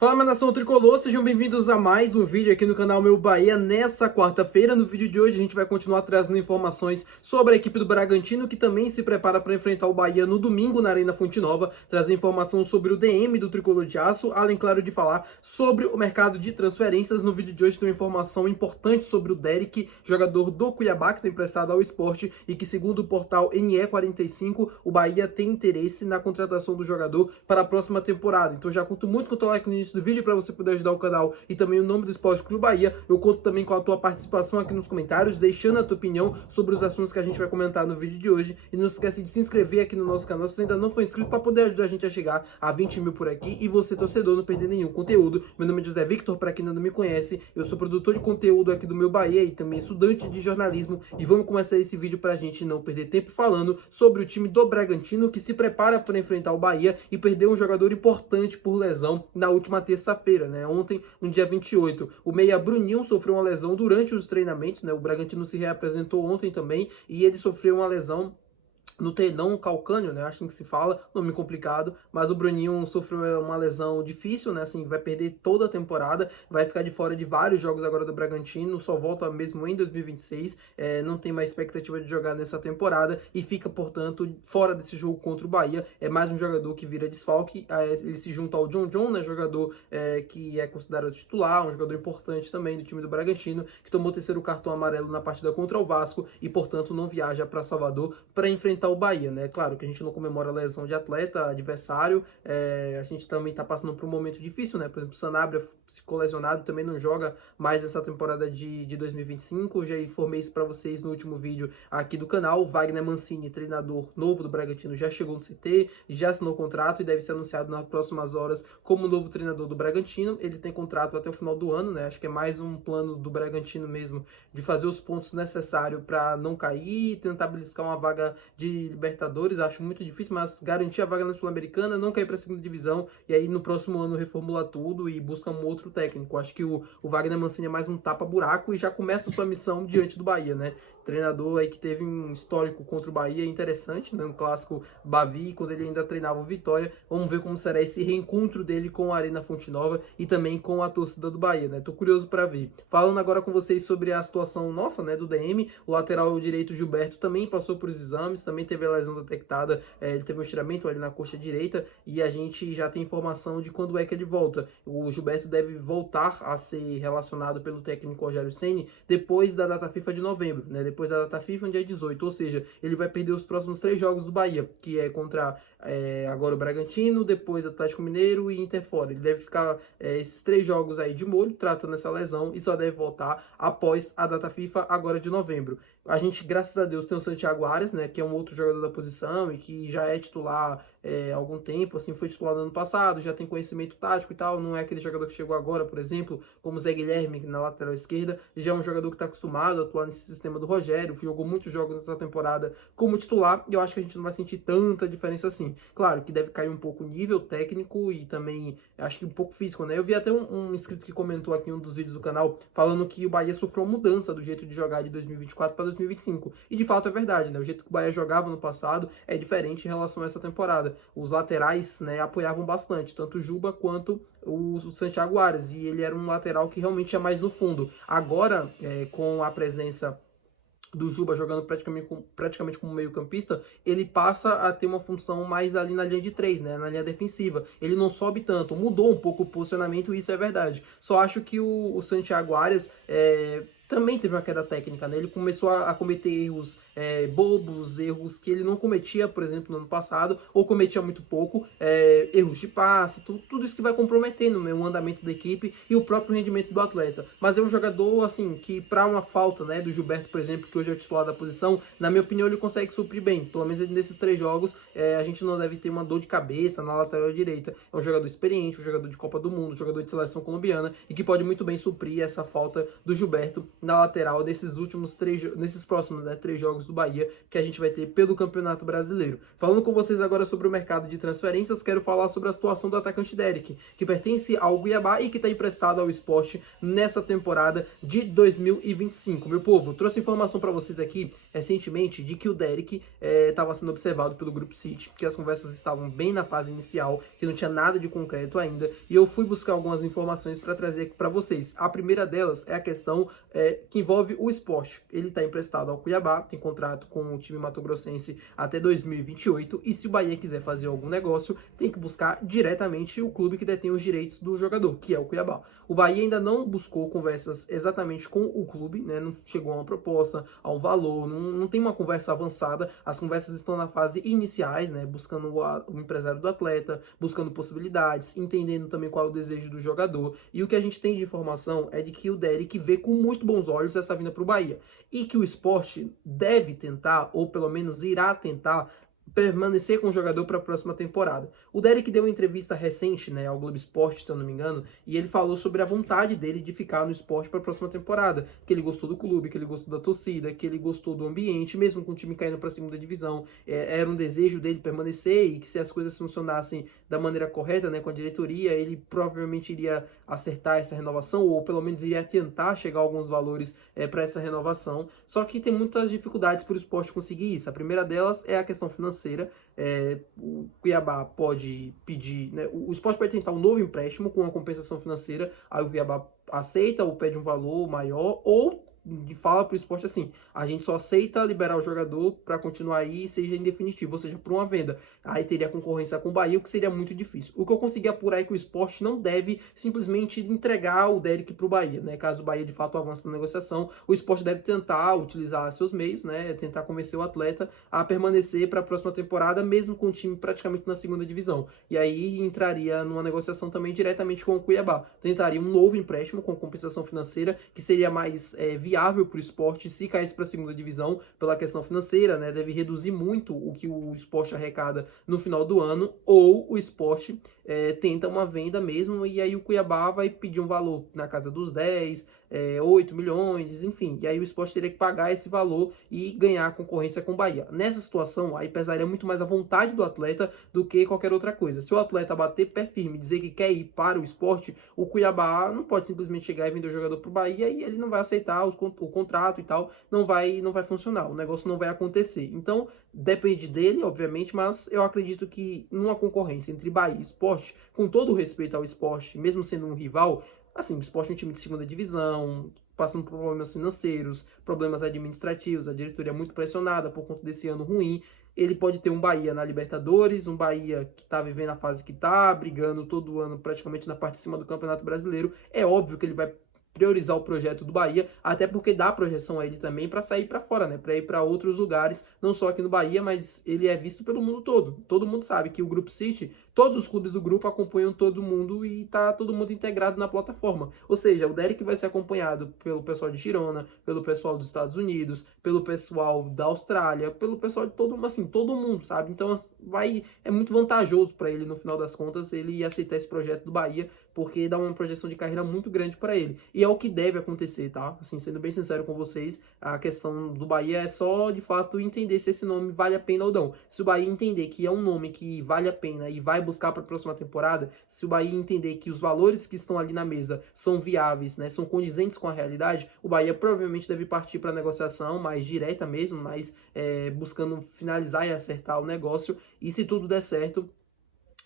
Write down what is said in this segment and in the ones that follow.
Fala, minha nação tricolor, sejam bem-vindos a mais um vídeo aqui no canal Meu Bahia nessa quarta-feira. No vídeo de hoje a gente vai continuar trazendo informações sobre a equipe do Bragantino, que também se prepara para enfrentar o Bahia no domingo na Arena Fonte Nova, trazer informação sobre o DM do Tricolor de Aço, além, claro, de falar sobre o mercado de transferências. No vídeo de hoje tem uma informação importante sobre o Derek, jogador do Cuiabá, que está emprestado ao Sport e que, segundo o portal NE45, o Bahia tem interesse na contratação do jogador para a próxima temporada. Então já conto muito com o teu like no início do vídeo para você poder ajudar o canal e também o nome do Esporte Clube Bahia. Eu conto também com a tua participação aqui nos comentários, deixando a tua opinião sobre os assuntos que a gente vai comentar no vídeo de hoje. E não se esquece de se inscrever aqui no nosso canal se você ainda não for inscrito, para poder ajudar a gente a chegar a 20 mil por aqui e você, torcedor, não perder nenhum conteúdo. Meu nome é José Victor, para quem ainda não me conhece, eu sou produtor de conteúdo aqui do Meu Bahia e também estudante de jornalismo. E vamos começar esse vídeo para a gente não perder tempo falando sobre o time do Bragantino, que se prepara para enfrentar o Bahia e perdeu um jogador importante por lesão na última terça-feira, né? Ontem, no dia 28, o meia Bruninho sofreu uma lesão durante os treinamentos, né? O Bragantino se reapresentou ontem também e ele sofreu uma lesão no tendão calcâneo, né? Acho que se fala, nome complicado, mas o Bruninho sofreu uma lesão difícil, né? Assim, vai perder toda a temporada, vai ficar de fora de vários jogos agora do Bragantino, só volta mesmo em 2026, não tem mais expectativa de jogar nessa temporada e fica, portanto, fora desse jogo contra o Bahia. É mais um jogador que vira desfalque, ele se junta ao John, né? Jogador que é considerado titular, um jogador importante também do time do Bragantino, que tomou o terceiro cartão amarelo na partida contra o Vasco e, portanto, não viaja para Salvador para enfrentar o Bahia, né? Claro que a gente não comemora a lesão de atleta, adversário, a gente também tá passando por um momento difícil, né? Por exemplo, o Sanabria ficou lesionado, também não joga mais essa temporada de 2025, já informei isso para vocês no último vídeo aqui do canal. Wagner Mancini, treinador novo do Bragantino, já chegou no CT, já assinou o contrato e deve ser anunciado nas próximas horas como novo treinador do Bragantino. Ele tem contrato até o final do ano, né? Acho que é mais um plano do Bragantino mesmo, de fazer os pontos necessários para não cair, tentar beliscar uma vaga de Libertadores. Acho muito difícil, mas garantir a vaga na Sul-Americana, não cair para a segunda divisão e aí no próximo ano reformula tudo e busca um outro técnico. Acho que o Wagner Mancini é mais um tapa-buraco e já começa a sua missão diante do Bahia, né? Treinador aí que teve um histórico contra o Bahia interessante, né? No clássico Bavi, quando ele ainda treinava o Vitória. Vamos ver como será esse reencontro dele com a Arena Fonte Nova e também com a torcida do Bahia, né? Tô curioso para ver. Falando agora com vocês sobre a situação nossa, né, do DM, o lateral direito Gilberto também passou por os exames, também teve a lesão detectada, ele teve um estiramento ali na coxa direita e a gente já tem informação de quando é que ele volta. O Gilberto deve voltar a ser relacionado pelo técnico Rogério Ceni depois da data FIFA de novembro, né? Depois da data FIFA, no dia 18, ou seja, ele vai perder os próximos 3 jogos do Bahia, que é contra agora o Bragantino, depois Atlético Mineiro e Inter fora. Ele deve ficar esses 3 jogos aí de molho, tratando essa lesão, e só deve voltar após a data FIFA agora de novembro. A gente, graças a Deus, tem o Santiago Arias, né, que é um outro jogador da posição e que já é titular há algum tempo, assim, foi titular no ano passado, já tem conhecimento tático e tal, não é aquele jogador que chegou agora, por exemplo, como o Zé Guilherme na lateral esquerda, já é um jogador que está acostumado a atuar nesse sistema do Rogério, jogou muitos jogos nessa temporada como titular, e eu acho que a gente não vai sentir tanta diferença assim. Claro que deve cair um pouco o nível técnico e também, acho que um pouco físico, né? Eu vi até um inscrito que comentou aqui em um dos vídeos do canal, falando que o Bahia sofreu uma mudança do jeito de jogar de 2024 para 2025, e de fato é verdade, né? O jeito que o Bahia jogava no passado é diferente em relação a essa temporada. Os laterais, né, apoiavam bastante, tanto o Juba quanto o Santiago Arias, e ele era um lateral que realmente ia mais no fundo. Agora, com a presença do Juba jogando praticamente como meio campista, ele passa a ter uma função mais ali na linha de 3, né, na linha defensiva. Ele não sobe tanto, mudou um pouco o posicionamento, isso é verdade. Só acho que o Santiago Arias também teve uma queda técnica, né? Ele começou a cometer erros bobos, erros que ele não cometia, por exemplo, no ano passado, ou cometia muito pouco, erros de passe, tudo isso que vai comprometendo, né, o andamento da equipe e o próprio rendimento do atleta. Mas é um jogador, assim, que para uma falta, né, do Gilberto, por exemplo, que hoje é o titular da posição, na minha opinião ele consegue suprir bem. Pelo menos nesses 3 jogos, a gente não deve ter uma dor de cabeça na lateral direita. É um jogador experiente, um jogador de Copa do Mundo, um jogador de seleção colombiana, e que pode muito bem suprir essa falta do Gilberto na lateral nesses próximos, né, 3 jogos do Bahia que a gente vai ter pelo Campeonato Brasileiro. Falando com vocês agora sobre o mercado de transferências, quero falar sobre a situação do atacante Derrick, que pertence ao Cuiabá e que está emprestado ao Sport nessa temporada de 2025. Meu povo, trouxe informação para vocês aqui recentemente de que o Derrick estava sendo observado pelo Grupo City, que as conversas estavam bem na fase inicial, que não tinha nada de concreto ainda, e eu fui buscar algumas informações para trazer aqui para vocês. A primeira delas é a questão que envolve o Sport. Ele está emprestado ao Cuiabá, tem contrato com o time mato-grossense até 2028, e se o Bahia quiser fazer algum negócio, tem que buscar diretamente o clube que detém os direitos do jogador, que é o Cuiabá. O Bahia ainda não buscou conversas exatamente com o clube, né? Não chegou a uma proposta, a um valor, não tem uma conversa avançada. As conversas estão na fase iniciais, né? Buscando o empresário do atleta, buscando possibilidades, entendendo também qual é o desejo do jogador. E o que a gente tem de informação é de que o Derrick vê com muito bons olhos essa vinda para o Bahia. E que o Sport deve tentar, ou pelo menos irá tentar, permanecer com o jogador para a próxima temporada. O Derrick deu uma entrevista recente, né, ao Globo Esporte, se eu não me engano, e ele falou sobre a vontade dele de ficar no Sport para a próxima temporada, que ele gostou do clube, que ele gostou da torcida, que ele gostou do ambiente, mesmo com o time caindo para a segunda divisão, era um desejo dele permanecer e que se as coisas funcionassem da maneira correta, né, com a diretoria, ele provavelmente iria acertar essa renovação, ou pelo menos iria tentar chegar a alguns valores para essa renovação. Só que tem muitas dificuldades para o Sport conseguir isso. A primeira delas é a questão financeira. O Cuiabá pode pedir, né, o Sport pode tentar um novo empréstimo com uma compensação financeira, aí o Cuiabá aceita ou pede um valor maior, ou fala para o Sport assim: a gente só aceita liberar o jogador para continuar aí, seja em definitivo, ou seja, por uma venda. Aí teria concorrência com o Bahia, o que seria muito difícil. O que eu consegui apurar é que o Sport não deve simplesmente entregar o Derrick para o Bahia, né? Caso o Bahia de fato avance na negociação, o Sport deve tentar utilizar seus meios, né? Tentar convencer o atleta a permanecer para a próxima temporada, mesmo com o time praticamente na segunda divisão. E aí entraria numa negociação também diretamente com o Cuiabá. Tentaria um novo empréstimo com compensação financeira, que seria mais viável para o Sport se caísse para a segunda divisão pela questão financeira, né? Deve reduzir muito o que o Sport arrecada no final do ano, ou o Sport tenta uma venda mesmo, e aí o Cuiabá vai pedir um valor na casa dos 10, 8 milhões, enfim, e aí o Sport teria que pagar esse valor e ganhar a concorrência com o Bahia. Nessa situação, aí pesaria muito mais a vontade do atleta do que qualquer outra coisa. Se o atleta bater pé firme e dizer que quer ir para o Sport, o Cuiabá não pode simplesmente chegar e vender o jogador para o Bahia e ele não vai aceitar o contrato e tal, não vai funcionar, o negócio não vai acontecer. Então, depende dele, obviamente, mas eu acredito que numa concorrência entre Bahia e Sport, com todo o respeito ao Sport, mesmo sendo um rival, assim, o Sport é um time de segunda divisão, passando por problemas financeiros, problemas administrativos, a diretoria é muito pressionada por conta desse ano ruim. Ele pode ter um Bahia na Libertadores, um Bahia que está vivendo a fase que está, brigando todo ano praticamente na parte de cima do Campeonato Brasileiro. É óbvio que ele vai priorizar o projeto do Bahia, até porque dá projeção a ele também para sair para fora, né? Para ir para outros lugares, não só aqui no Bahia, mas ele é visto pelo mundo todo. Todo mundo sabe que o Grupo City, todos os clubes do grupo acompanham todo mundo e tá todo mundo integrado na plataforma. Ou seja, o Derrick vai ser acompanhado pelo pessoal de Girona, pelo pessoal dos Estados Unidos, pelo pessoal da Austrália, pelo pessoal de todo mundo, sabe? Então é muito vantajoso para ele, no final das contas, ele aceitar esse projeto do Bahia, porque dá uma projeção de carreira muito grande para ele. E é o que deve acontecer, tá? Assim, sendo bem sincero com vocês, a questão do Bahia é só, de fato, entender se esse nome vale a pena ou não. Se o Bahia entender que é um nome que vale a pena e vai buscar para a próxima temporada, se o Bahia entender que os valores que estão ali na mesa são viáveis, né, são condizentes com a realidade, o Bahia provavelmente deve partir para a negociação mais direta mesmo, mais buscando finalizar e acertar o negócio. E se tudo der certo,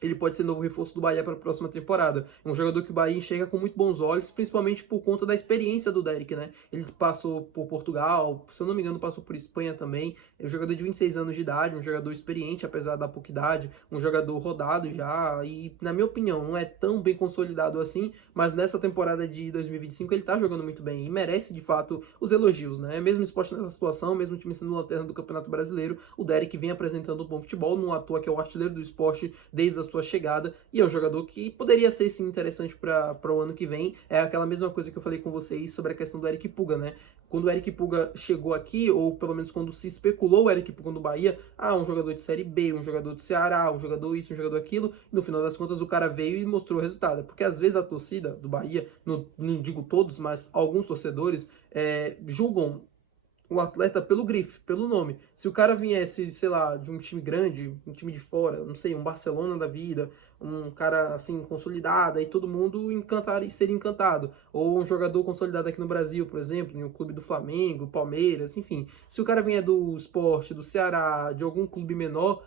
ele pode ser novo reforço do Bahia para a próxima temporada. É um jogador que o Bahia enxerga com muito bons olhos, principalmente por conta da experiência do Derrick, né? Ele passou por Portugal, se eu não me engano, passou por Espanha também. É um jogador de 26 anos de idade, um jogador experiente, apesar da pouca idade, um jogador rodado já, e, na minha opinião, não é tão bem consolidado assim, mas nessa temporada de 2025 ele tá jogando muito bem e merece, de fato, os elogios, né? Mesmo o Sport nessa situação, mesmo o time sendo lanterna do Campeonato Brasileiro, o Derrick vem apresentando um bom futebol, não à toa que é o artilheiro do Sport desde a gostou a chegada, e é um jogador que poderia ser sim interessante para o ano que vem. É aquela mesma coisa que eu falei com vocês sobre a questão do Eric Pulga, né? Quando o Eric Pulga chegou aqui, ou pelo menos quando se especulou o Eric Pulga no Bahia, um jogador de Série B, um jogador do Ceará, um jogador isso, um jogador aquilo, e no final das contas o cara veio e mostrou o resultado. Porque às vezes a torcida do Bahia, não digo todos, mas alguns torcedores, julgam o atleta pelo grife, pelo nome. Se o cara viesse, sei lá, de um time grande, um time de fora, não sei, um Barcelona da vida, um cara assim consolidado, aí todo mundo seria encantado. Ou um jogador consolidado aqui no Brasil, por exemplo, em um clube do Flamengo, Palmeiras, enfim. Se o cara vier do Sport, do Ceará, de algum clube menor,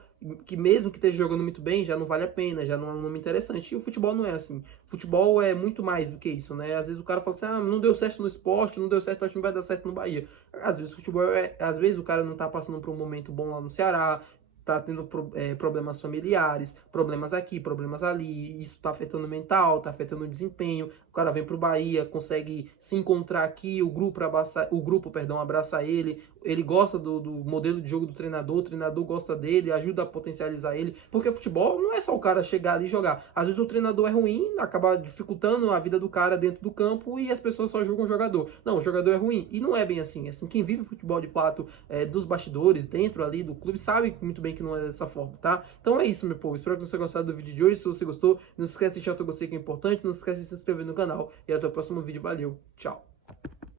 que mesmo que esteja jogando muito bem, já não vale a pena, já não é um nome interessante. E o futebol não é assim. Futebol é muito mais do que isso, né? Às vezes o cara fala assim, não deu certo no Sport, não deu certo, acho que não vai dar certo no Bahia. Às vezes o futebol às vezes o cara não tá passando por um momento bom lá no Ceará, tá tendo problemas familiares, problemas aqui, problemas ali, isso tá afetando o mental, tá afetando o desempenho. O cara vem pro Bahia, consegue se encontrar aqui, o grupo abraça ele gosta do modelo de jogo do treinador, o treinador gosta dele, ajuda a potencializar ele, porque futebol não é só o cara chegar ali e jogar. Às vezes o treinador é ruim, acaba dificultando a vida do cara dentro do campo e as pessoas só julgam o jogador. Não, o jogador é ruim. E não é bem assim. Assim, quem vive futebol de fato, dos bastidores, dentro ali do clube, sabe muito bem que não é dessa forma, tá? Então é isso, meu povo. Espero que você tenha gostado do vídeo de hoje. Se você gostou, não se esquece de deixar o teu gostei, que é importante. Não se esquece de se inscrever no canal. E até o próximo vídeo. Valeu. Tchau.